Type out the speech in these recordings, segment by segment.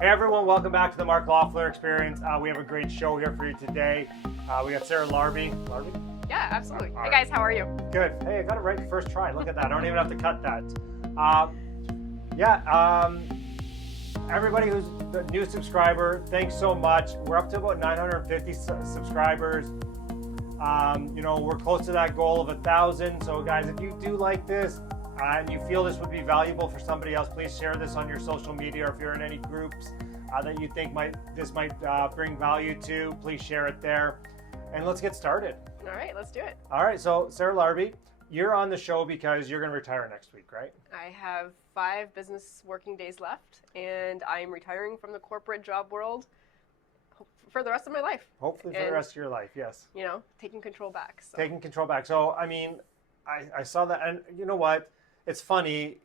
Hey everyone, welcome back to the Mark Loeffler Experience. We have a great show here for you today. We got Sarah Larbi. Larbi? Yeah, absolutely. All Hey right. guys, how are you? Good. Hey, I got it right the first try. Look at that. I don't even have to cut that. Everybody who's a new subscriber, thanks so much. We're up to about 950 subscribers. We're close to that goal of 1,000. So guys, if you do like this, and you feel this would be valuable for somebody else, please share this on your social media, or if you're in any groups that you think this might bring value to, please share it there. And let's get started. All right, let's do it. All right, so Sarah Larbi, you're on the show because you're going to retire next week, right? I have 5 business working days left, and I'm retiring from the corporate job world for the rest of my life. Hopefully for the rest of your life, yes. Taking control back. So. Taking control back. So, I mean, I saw that, and you know what? It's funny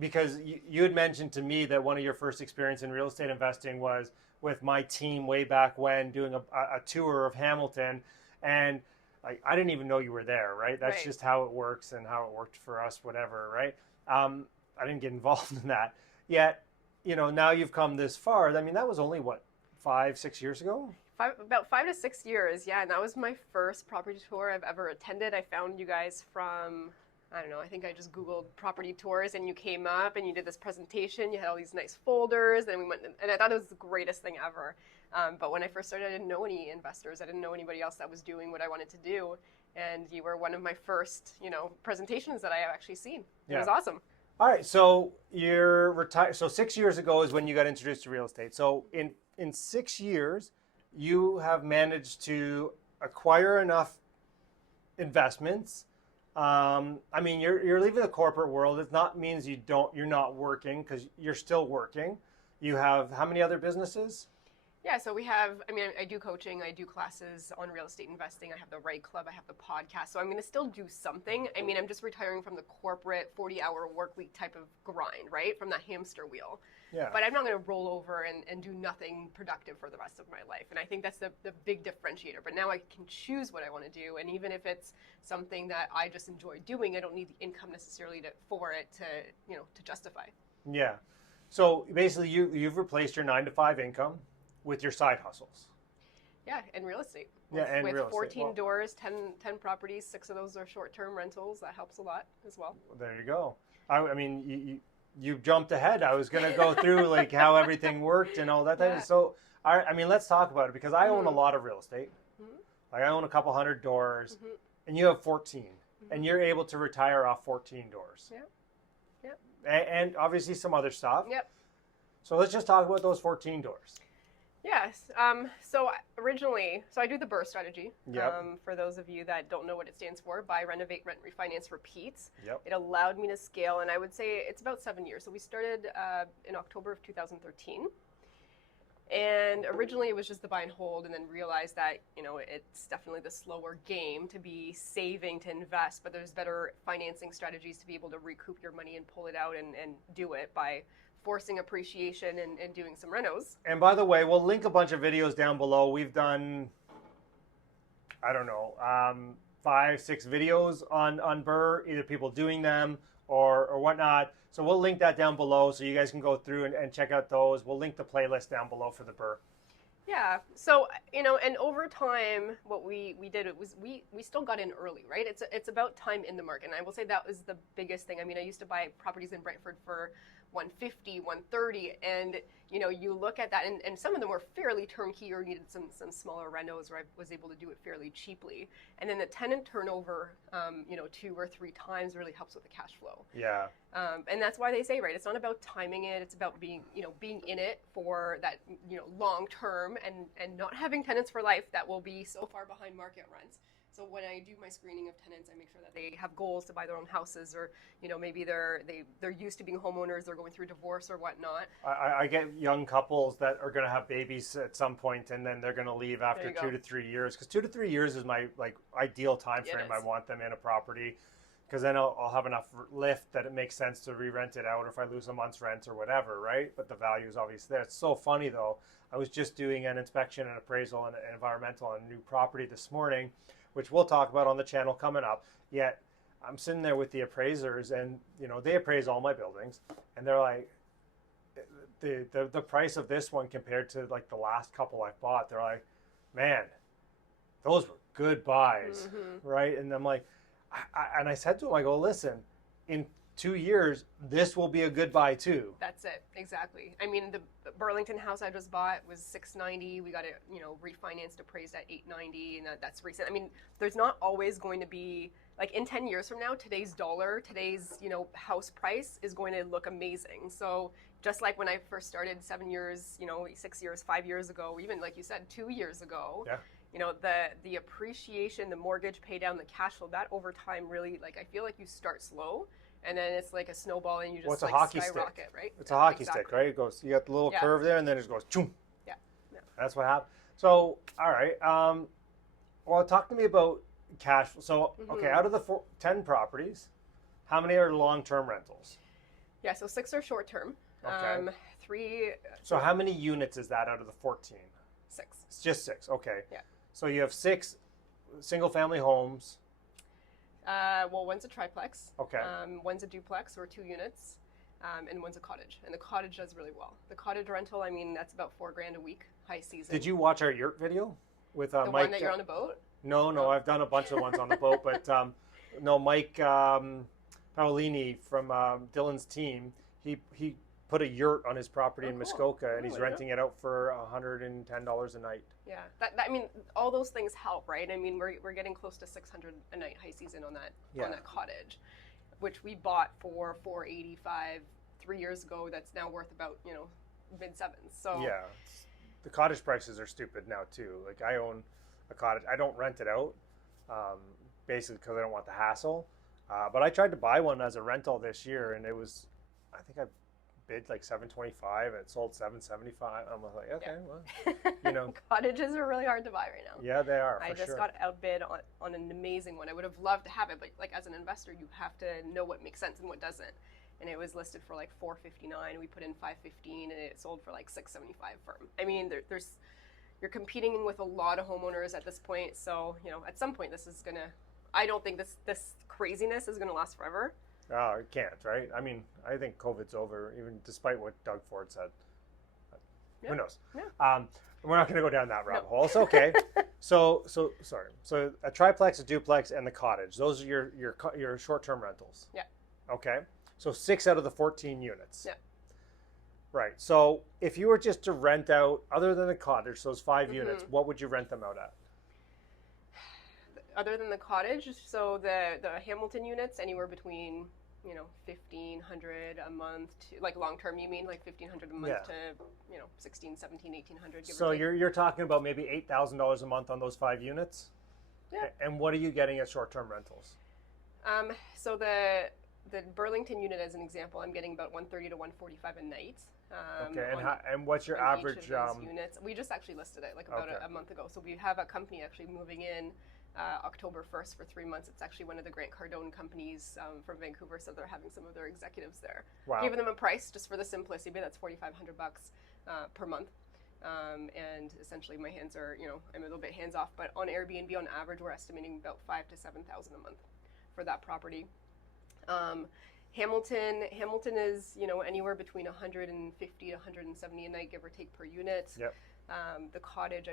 because you had mentioned to me that one of your first experience in real estate investing was with my team way back when, doing a tour of Hamilton, and I didn't even know you were there, right? That's just how it works and how it worked for us, whatever, right? I didn't get involved in that. Yet, now you've come this far. I mean, that was only, what, 5-6 years ago? About 5 to 6 years, yeah, and that was my first property tour I've ever attended. I found you guys from, I don't know, I think I just Googled property tours, and you came up and you did this presentation. You had all these nice folders, and we went, and I thought it was the greatest thing ever. But when I first started, I didn't know any investors. I didn't know anybody else that was doing what I wanted to do. And you were one of my first, presentations that I have actually seen. It was awesome. All right, so you're retired. So 6 years ago is when you got introduced to real estate. So in 6 years, you have managed to acquire enough investments. I mean, you're leaving the corporate world. It means you're not working, because you're still working. You have how many other businesses? Yeah, so I do coaching, I do classes on real estate investing, I have the Right Club, I have the podcast, so I'm going to still do something. I mean, I'm just retiring from the corporate 40-hour work week type of grind, right? From that hamster wheel. Yeah. But I'm not going to roll over and do nothing productive for the rest of my life. And I think that's the big differentiator. But now I can choose what I want to do. And even if it's something that I just enjoy doing, I don't need the income necessarily for it to justify. Yeah. So basically you've replaced your 9-to-5 income with your side hustles. Yeah, and real estate. And with real estate. 14 doors, 10 properties, 6 of those are short-term rentals. That helps a lot as well. There you go. I mean, you jumped ahead. I was going to go through like how everything worked and all that. Yeah. So, I mean, let's talk about it, because I own a lot of real estate. Like, I own a couple hundred doors, and you have 14, and you're able to retire off 14 doors. Yep. And obviously some other stuff. Yep. So let's just talk about those 14 doors. Yes. So I do the BRRRR strategy. Yep. For those of you that don't know what it stands for, buy, renovate, rent, refinance, repeats. Yep. It allowed me to scale, and I would say it's about 7 years. So we started in October of 2013. And originally it was just the buy and hold, and then realized that, it's definitely the slower game to be saving to invest, but there's better financing strategies to be able to recoup your money and pull it out and do it by forcing appreciation and doing some renos. And by the way, we'll link a bunch of videos down below. We've done, I don't know, 5-6 videos on BRRRR, either people doing them or whatnot. So we'll link that down below so you guys can go through and check out those. We'll link the playlist down below for the BRRRR. Yeah. So, and over time, what we did, it was we still got in early, right? It's about time in the market. And I will say that was the biggest thing. I mean, I used to buy properties in Brantford for $150, $130, and you look at that, and some of them were fairly turnkey or needed some smaller renos where I was able to do it fairly cheaply. And then the tenant turnover, 2 or 3 times really helps with the cash flow. Yeah. And that's why they say, right, it's not about timing it, it's about being in it for that, long term, and not having tenants for life that will be so far behind market rents. So when I do my screening of tenants, I make sure that they have goals to buy their own houses, or maybe they're used to being homeowners, they're going through divorce or whatnot. I get young couples that are going to have babies at some point, and then they're going to leave after 2 to 3 years, because 2 to 3 years is my ideal time frame. I want them in a property, because then I'll have enough lift that it makes sense to re-rent it out, or if I lose a month's rent or whatever, right? But the value is obviously there. It's so funny though. I was just doing an inspection and appraisal and environmental on a new property this morning, which we'll talk about on the channel coming up. Yet I'm sitting there with the appraisers, and they appraise all my buildings, and they're like, the price of this one compared to like the last couple I bought, they're like, man, those were good buys, right? And I'm like, and I said to him, I go, listen, in 2 years, this will be a good buy too. That's it, exactly. I mean, the Burlington house I just bought was $690. We got it, refinanced, appraised at $890, and that's recent. I mean, there's not always going to be like in 10 years from now, today's dollar, today's house price is going to look amazing. So just like when I first started 7 years, 6 years, 5 years ago, even like you said, 2 years ago. Yeah. The appreciation, the mortgage pay down, the cash flow, that over time really, like, I feel like you start slow and then it's like a snowball and you just a hockey skyrocket, stick. right? It's a hockey stick, right? It goes, you got the little curve there and then it just goes, choom. Yeah. That's what happened. So, all right. Well, talk to me about cash flow. So, okay, out of the 10 properties, how many are long-term rentals? Yeah, so 6 are short-term. Okay. 3. So how many units is that out of the 14? 6. It's just 6. Okay. Yeah. So you have 6 single-family homes. Well, one's a triplex. Okay. One's a duplex or 2 units, and one's a cottage. And the cottage does really well. The cottage rental, I mean, that's about $4,000 a week, high season. Did you watch our yurt video with the Mike? one that you're on a boat? No, I've done a bunch of ones on the boat, but no, Mike Paolini from Dylan's team, he put a yurt on his property in cool. Muskoka, and he's renting it out for $110 a night. Yeah, I mean, all those things help, right? I mean, we're getting close to $600 a night high season on that cottage, which we bought for $485 3 years ago. That's now worth about mid sevens. So yeah, the cottage prices are stupid now too. Like I own a cottage. I don't rent it out, basically because I don't want the hassle. But I tried to buy one as a rental this year, and it was, I think I bid like $725 and it sold $775. I'm like, okay, well, cottages are really hard to buy right now. Yeah, they are. I just got outbid on an amazing one. I would have loved to have it, but like as an investor, you have to know what makes sense and what doesn't. And it was listed for like $459. We put in $515, and it sold for like $675 firm. I mean, you're competing with a lot of homeowners at this point. So at some point, this is gonna. I don't think this craziness is gonna last forever. Oh, it can't, right? I mean, I think COVID's over, even despite what Doug Ford said. Who knows? Yeah. We're not going to go down that rabbit hole. It's okay. So sorry. So a triplex, a duplex, and the cottage. Those are your short-term rentals. Yeah. Okay. So 6 out of the 14 units. Yeah. Right. So if you were just to rent out, other than the cottage, those 5 units, what would you rent them out at? Other than the cottage, so the Hamilton units, anywhere between $1,500 a month to, like long term, you mean like $1,500 a month to $1,600, $1,700, $1,800. So you're talking about maybe $8,000 a month on those 5 units. Yeah. And what are you getting at short term rentals? So the Burlington unit, as an example, I'm getting about $130 to $145 a night. Okay, and what's your average? Units. We just actually listed it like about a month ago. So we have a company actually moving in October 1st for 3 months. It's actually one of the Grant Cardone companies from Vancouver, so they're having some of their executives there. Wow. Giving them a price just for the simplicity, that's $4,500 per month. And essentially my hands are, I'm a little bit hands off, but on Airbnb on average, we're estimating about $5,000 to $7,000 a month for that property. Hamilton is, anywhere between 150 to 170 a night, give or take, per unit. Yep. The cottage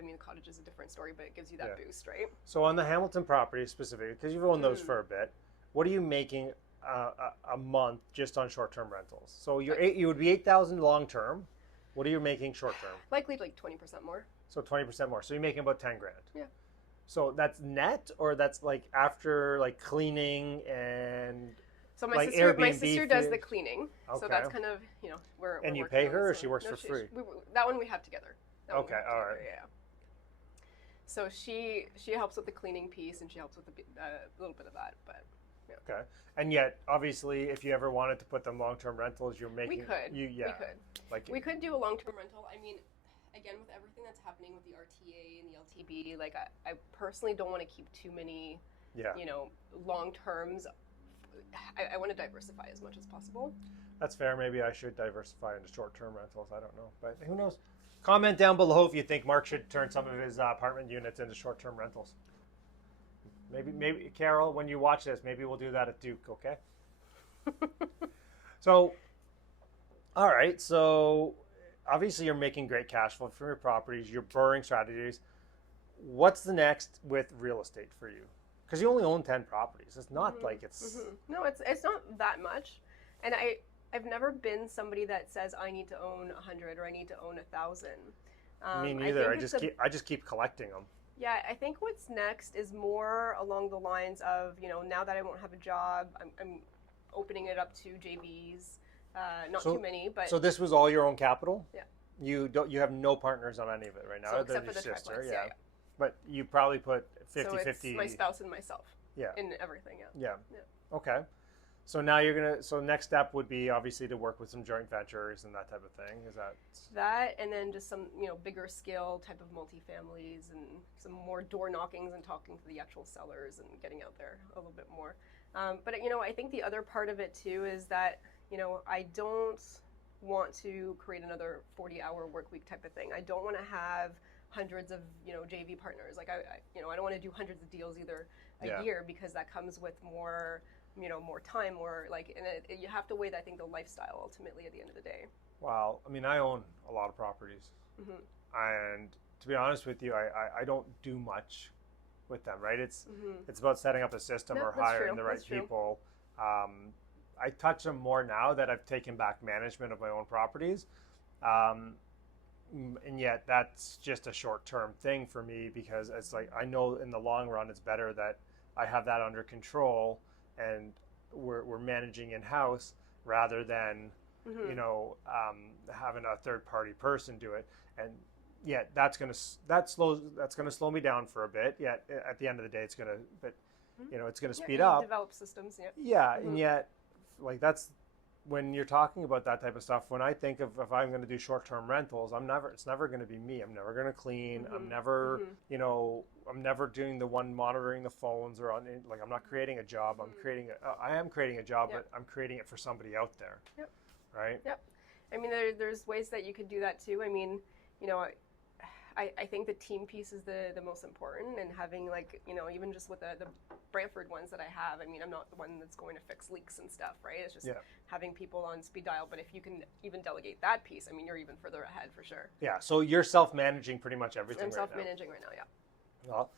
is a different story, but it gives you that boost, right? So on the Hamilton property specifically, because you've owned those for a bit, what are you making a month just on short-term rentals? So you would be $8,000 long-term. What are you making short-term? Likely like 20% more. So 20% more. So you're making about $10,000. Yeah. So that's net, or that's like after like cleaning and. So my like sister does the cleaning. Okay. So that's kind of we're and you working pay on her, or this she one. works No, for free? That one we have together. Okay, all right. Yeah. So she helps with the cleaning piece, and she helps with a little bit of that, but. Yeah. Okay. And yet, obviously, if you ever wanted to put them long-term rentals, you're making. We could. We could. We could do a long-term rental. I mean, again, with everything that's happening with the RTA and the LTB, like I personally don't want to keep too many. Yeah. Long terms. I want to diversify as much as possible. That's fair. Maybe I should diversify into short-term rentals. I don't know, but who knows? Comment down below if you think Mark should turn some of his apartment units into short-term rentals. Maybe Carol, when you watch this, maybe we'll do that at Duke. Okay. So, All right. So obviously you're making great cash flow from your properties, your borrowing strategies. What's the next with real estate for you? Because you only own 10 properties. It's not like it's. No, it's not that much, and I've never been somebody that says I need to own 100 or I need to own 1,000. Me neither. I just keep collecting them. Yeah, I think what's next is more along the lines of, now that I won't have a job, I'm opening it up to JVs. Not too many, but so this was all your own capital. Yeah. You have no partners on any of it right now. So except for the triplets, yeah. But you probably put 50-50. So it's my spouse and myself. Yeah. In everything, yeah. Okay. So now so next step would be obviously to work with some joint ventures and that type of thing. Is that? And then just some, bigger scale type of multifamilies and some more door knockings and talking to the actual sellers and getting out there a little bit more. But I think the other part of it too is that, I don't want to create another 40-hour work week type of thing. I don't want to have hundreds of, JV partners. Like I don't want to do hundreds of deals either a year, because that comes with more, more time, more like, and you have to weigh, I think, the lifestyle ultimately at the end of the day. Well, I mean, I own a lot of properties, and to be honest with you, I don't do much with them, right? It's about setting up a system or hiring the right people. I touch them more now that I've taken back management of my own properties. And yet that's just a short-term thing for me, because it's like, I know in the long run it's better that I have that under control and we're managing in-house rather than having a third-party person do it. And yet that's gonna slow me down for a bit. Yet at the end of the day, it's gonna speed up. Develop systems. And yet, like, that's when you're talking about that type of stuff. When I think of, if I'm going to do short-term rentals, it's never going to be me. I'm never going to clean. I'm never, I'm never doing the one monitoring the phones or like, I'm not creating a job. I am creating a job, but I'm creating it for somebody out there. Yep. Right. Yep. I mean, there's ways that you could do that too. I mean, I think the team piece is the most important, and having, like, even just with the Brantford ones that I have, I mean, I'm not the one that's going to fix leaks and stuff, right? It's just having people on speed dial. But if you can even delegate that piece, I mean, you're even further ahead for sure. Yeah, so you're self-managing pretty much everything. I'm self-managing right now, yeah. Well,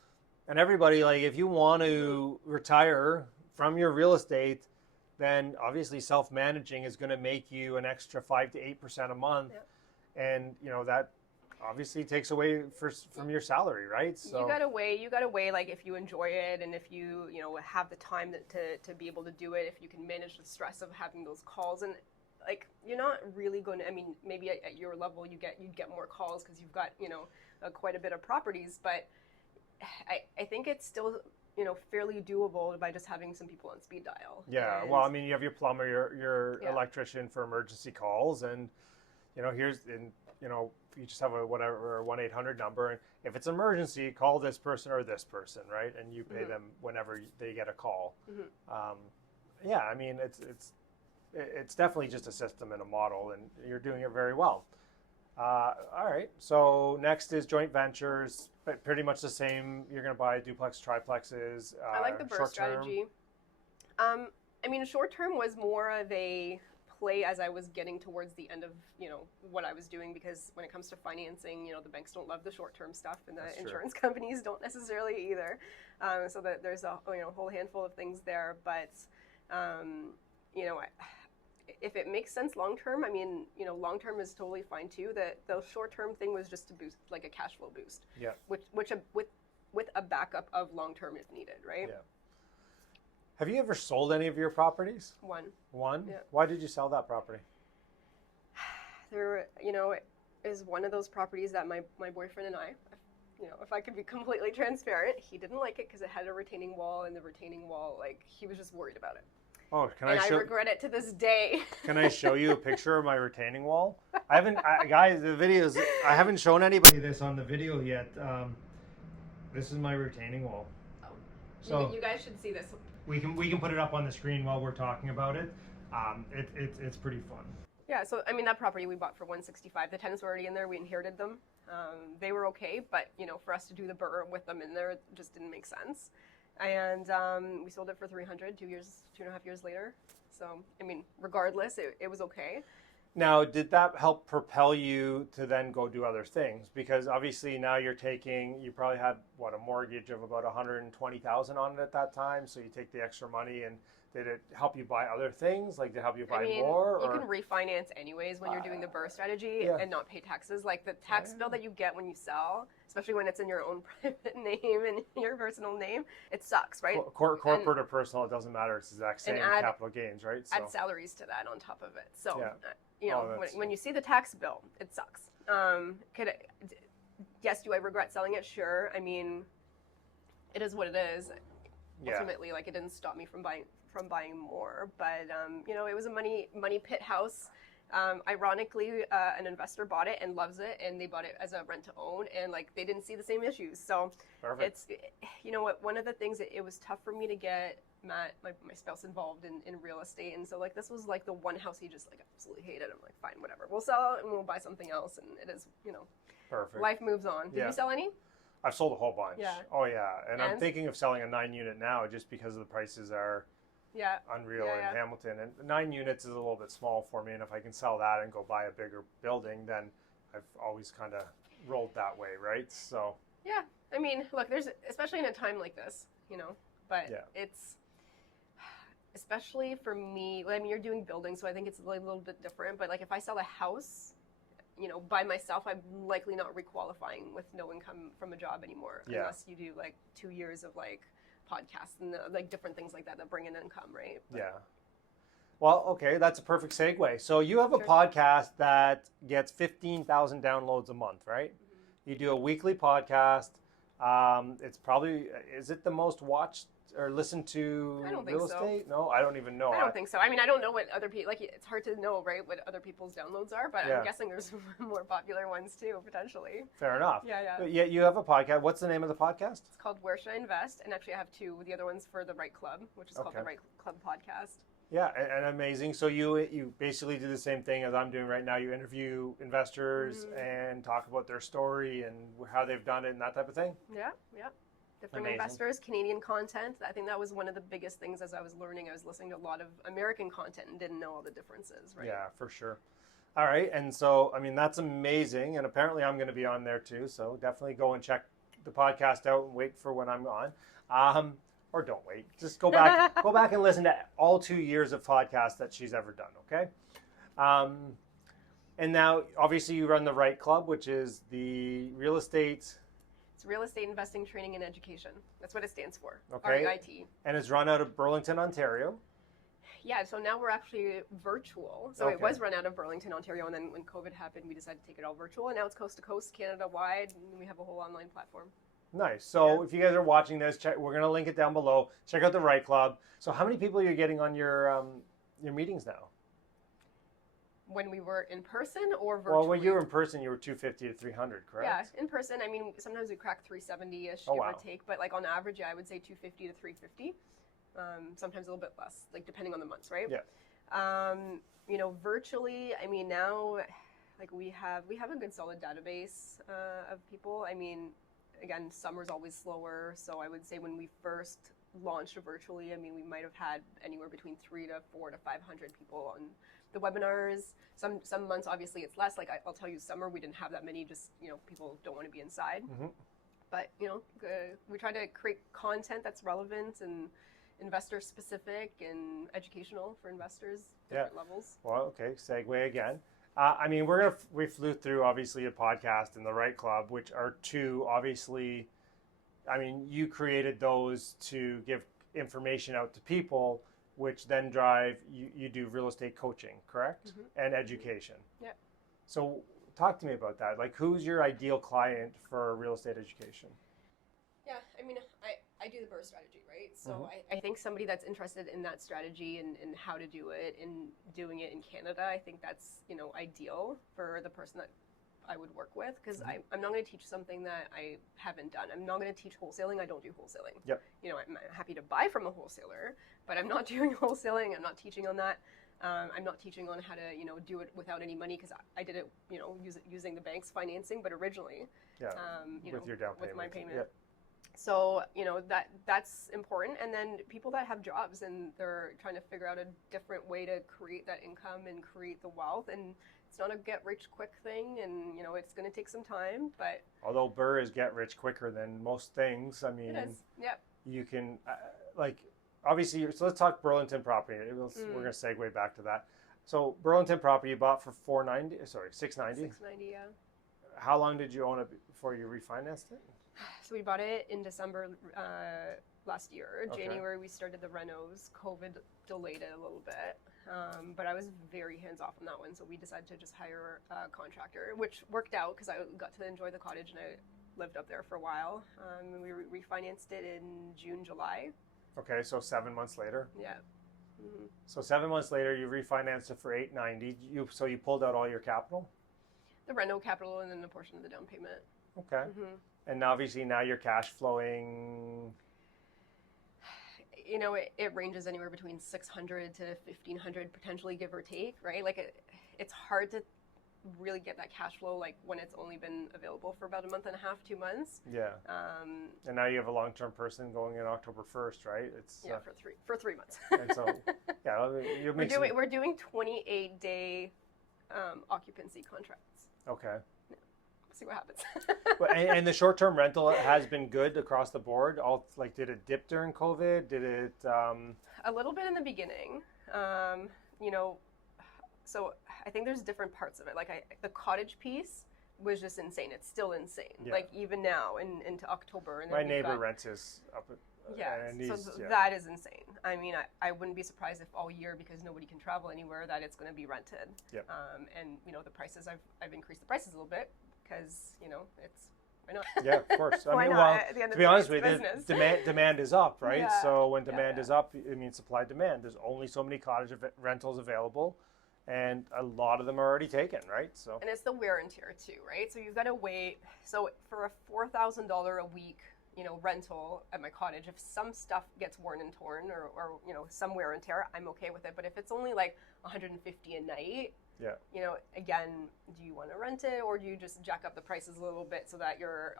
and everybody, like, if you want to retire from your real estate, then obviously self-managing is going to make you an extra 5 to 8% a month. And, that obviously takes away from your salary, right? So you gotta weigh like, if you enjoy it, and if you have the time to be able to do it, if you can manage the stress of having those calls. And like, you're not really going to, I mean, maybe at your level you'd get more calls because you've got quite a bit of properties, but I think it's still fairly doable by just having some people on speed dial. Yeah, well, I mean, you have your plumber, your electrician for emergency calls, and you just have a 1-800 number, and if it's emergency, call this person or this person, right? And you pay them whenever they get a call. I mean, it's definitely just a system and a model, and you're doing it very well. All right, so next is joint ventures, but pretty much the same. You're going to buy duplex, triplexes. I like the burst strategy. I mean, short term was more of a play as I was getting towards the end of what I was doing, because when it comes to financing, the banks don't love the short-term stuff, and the insurance companies don't necessarily either. So that there's a whole handful of things there, but if it makes sense long-term, I mean, long-term is totally fine too. The short-term thing was just to boost, like a cash flow boost. Yeah. With a backup of long-term if needed, right? Yeah. Have you ever sold any of your properties? One? Yeah. Why did you sell that property? There, is one of those properties that my boyfriend and I, if I could be completely transparent, he didn't like it because it had a retaining wall, and the retaining wall, like, he was just worried about it. Oh, I regret it to this day. Can I show you a picture of my retaining wall? Guys, the videos, I haven't shown anybody this on the video yet. This is my retaining wall. Oh, so you guys should see this. We can put it up on the screen while we're talking about it. It's pretty fun. Yeah, so I mean, that property we bought for $165. The tenants were already in there. We inherited them. They were okay, but for us to do the burr with them in there, it just didn't make sense. And we sold it for $300 2.5 years later. So I mean, regardless, it was okay. Now, did that help propel you to then go do other things? Because obviously now you probably had a mortgage of about 120,000 on it at that time. So you take the extra money, and did it help you buy other things? Like, did it help you buy more? You can refinance anyways when you're doing the BRRRR strategy and not pay taxes. Like the tax bill that you get when you sell, especially when it's in your own private name and your personal name, it sucks, right? Corporate or personal, it doesn't matter. It's the exact same capital gains, right? So add salaries to that on top of it. So. Yeah. When you see the tax bill, it sucks. Yes, do I regret selling it? Sure. I mean, it is what it is. Yeah. Ultimately, like, it didn't stop me from buying more. But it was a money pit house. Ironically, an investor bought it and loves it, and they bought it as a rent to own, and like they didn't see the same issues. So perfect. It's one of the things that it was tough for me to get Matt, my spouse, involved in real estate, and so like this was like the one house he just like absolutely hated. I'm like, fine, whatever, we'll sell it and we'll buy something else, and it is, perfect. Life moves on. Did you sell any? I've sold a whole bunch. Yeah. Oh yeah, and I'm thinking of selling a 9-unit now just because the prices are unreal in Hamilton, and 9 units is a little bit small for me, and if I can sell that and go buy a bigger building, then I've always kind of rolled that way, right? So yeah, I mean, look, there's, especially in a time like this, but it's, especially for me, I mean, you're doing buildings, so I think it's a little bit different, but like if I sell a house, by myself, I'm likely not requalifying with no income from a job anymore, unless you do like 2 years of like podcasts and like different things like that bring in income, right? But, yeah. Well, okay, that's a perfect segue. So you have a podcast that gets 15,000 downloads a month, right? Mm-hmm. You do a weekly podcast. It's probably, is it the most watched or listened to real estate? So. No, I don't even know. I don't think so. I mean, I don't know what other people, like, it's hard to know, right, what other people's downloads are, but I'm guessing there's more popular ones too, potentially. Fair enough. Yeah. Yeah, you have a podcast. What's the name of the podcast? It's called Where Should I Invest? And actually I have two. The other one's for the Right Club, which is called the Right Club Podcast. Yeah, and amazing. So you basically do the same thing as I'm doing right now. You interview investors and talk about their story and how they've done it and that type of thing? Yeah. Different investors, Canadian content. I think that was one of the biggest things as I was learning. I was listening to a lot of American content and didn't know all the differences, right? Yeah, for sure. All right, and so, I mean, that's amazing. And apparently I'm going to be on there too. So definitely go and check the podcast out and wait for when I'm on. Or don't wait. Just go back and listen to all 2 years of podcasts that she's ever done, okay? And now, obviously, you run the Right Club, which is the real estate... It's Real Estate Investing, Training, and Education. That's what it stands for, okay. REIT. And it's run out of Burlington, Ontario. Yeah, so now we're actually virtual. So it was run out of Burlington, Ontario, and then when COVID happened, we decided to take it all virtual, and now it's coast to coast, Canada-wide, and we have a whole online platform. Nice. So if you guys are watching this, we're going to link it down below. Check out the Right Club. So how many people are you getting on your meetings now? When we were in person or virtually? Well, when you were in person, you were 250 to 300, correct? Yeah, in person, I mean, sometimes we crack 370-ish, give or take. But like on average, I would say 250 to 350. Sometimes a little bit less, like depending on the months, right? Yeah. Virtually, I mean, now, like we have a good solid database of people. I mean, again, summer's always slower, so I would say when we first launched virtually, I mean, we might have had anywhere between 300 to 500 people on the webinars. Some months, obviously, it's less. Like I'll tell you, summer we didn't have that many. Just people don't want to be inside. Mm-hmm. But we try to create content that's relevant and investor specific and educational for investors, different levels. Well, okay, segue again. I mean, we flew through obviously a podcast and the Right Club, which are two, obviously, I mean, you created those to give information out to people, which then drive, you do real estate coaching, correct? Mm-hmm. And education. Yeah. So talk to me about that. Like, who's your ideal client for real estate education? Yeah, I mean, I do the BRRRR strategy, right? So I think somebody that's interested in that strategy and how to do it and doing it in Canada, I think that's, ideal for the person that I would work with, because I'm not going to teach something that I haven't done. I'm not going to teach wholesaling. I don't do wholesaling. Yep. I'm happy to buy from a wholesaler, but I'm not doing wholesaling. I'm not teaching on that. I'm not teaching on how to, do it without any money, because I did it, using the bank's financing, but originally, with your down payment. With my payment. Yep. So, that's important. And then people that have jobs and they're trying to figure out a different way to create that income and create the wealth. And it's not a get rich quick thing. And, it's going to take some time, but. Although Burr is get rich quicker than most things. I mean, it is. Yep. You can, obviously, so let's talk Burlington Property. We're going to segue back to that. So Burlington Property you bought for $690. $690, yeah. How long did you own it before you refinanced it? So we bought it in December last year. Okay. January we started the renos. COVID delayed it a little bit, but I was very hands off on that one. So we decided to just hire a contractor, which worked out because I got to enjoy the cottage and I lived up there for a while. And we refinanced it in June, July. Okay, so 7 months later. Yeah. Mm-hmm. So 7 months later, you refinanced it for $890. So you pulled out all your capital. The reno capital and then a portion of the down payment. Okay. Mm-hmm. And obviously now you're cash flowing. It ranges anywhere between 600 to 1,500, potentially, give or take, right? Like it's hard to really get that cash flow like when it's only been available for about a month and a half, 2 months. Yeah. And now you have a long-term person going in October 1st, right? It's for 3 months. And so yeah, we're doing 28-day occupancy contracts. Okay. See what happens. and the short-term rental has been good across the board. Did it dip during COVID? Did it? A little bit in the beginning. So I think there's different parts of it. The cottage piece was just insane. It's still insane. Yeah. Like even now into October. And my neighbor rents his up. That is insane. I mean, I wouldn't be surprised if all year, because nobody can travel anywhere, that it's going to be rented. Yep. And the prices, I've increased the prices a little bit because it's why not? Yeah, of course. Why not? At the end to of be the honest day, with it's you, business. demand is up, right? Yeah. So when demand is up, it means supply demand. There's only so many cottage rentals available, and a lot of them are already taken, right? So. And it's the wear and tear too, right? So you've got to wait. So for a $4,000 a week, rental at my cottage, if some stuff gets worn and torn or some wear and tear, I'm okay with it. But if it's only like $150 a night, yeah. Again, do you want to rent it or do you just jack up the prices a little bit so that your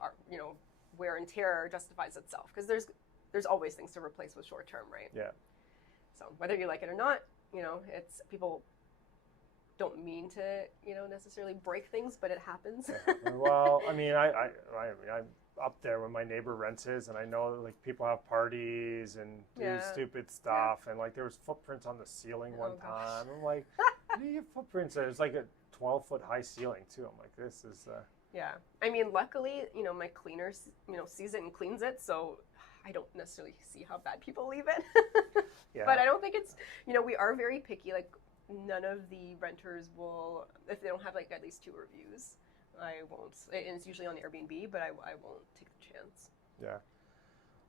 wear and tear justifies itself? Because there's always things to replace with short term, right? Yeah. So whether you like it or not, it's people don't mean to necessarily break things, but it happens. Well, I mean, I'm up there when my neighbor rents his, and I know people have parties and do stupid stuff, and there was footprints on the ceiling one time. I'm like, what do you have footprints there? It's like a 12-foot high ceiling too. I'm like, this is. Yeah, I mean, luckily, my cleaner, sees it and cleans it, so I don't necessarily see how bad people leave it. Yeah. But I don't think it's, we are very picky. Like, none of the renters will, if they don't have at least 2 reviews. I won't. And it's usually on Airbnb, but I won't take the chance. Yeah.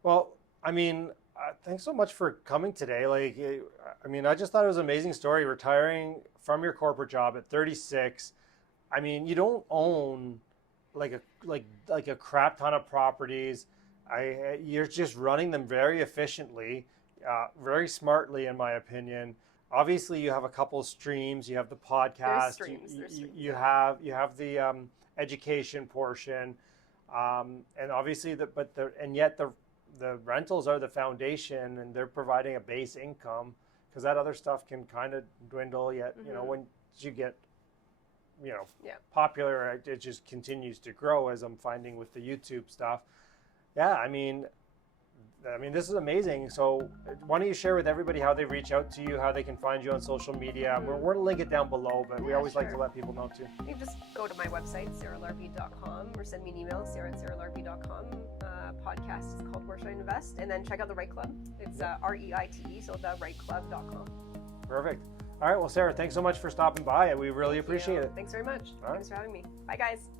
Well, I mean, thanks so much for coming today. I just thought it was an amazing story. Retiring from your corporate job at 36. I mean, you don't own like a crap ton of properties. You're just running them very efficiently, very smartly, in my opinion. Obviously, you have a couple of streams. You have the podcast. You have the education portion, and obviously the rentals are the foundation, and they're providing a base income, because that other stuff can kind of dwindle. Yet once you get popular, it just continues to grow, as I'm finding with the YouTube stuff. Yeah, I mean, this is amazing. So why don't you share with everybody how they reach out to you, how they can find you on social media? We're going to link it down below, but we always like to let people know too. You can just go to my website, sarahlarbi.com, or send me an email, sarah@sarahlarbi.com. Podcast is called Where Should I Invest? And then check out the Right Club. It's REITE, so therightclub.com. Perfect. All right. Well, Sarah, thanks so much for stopping by. We really appreciate it. Thanks very much. All right. Thanks for having me. Bye, guys.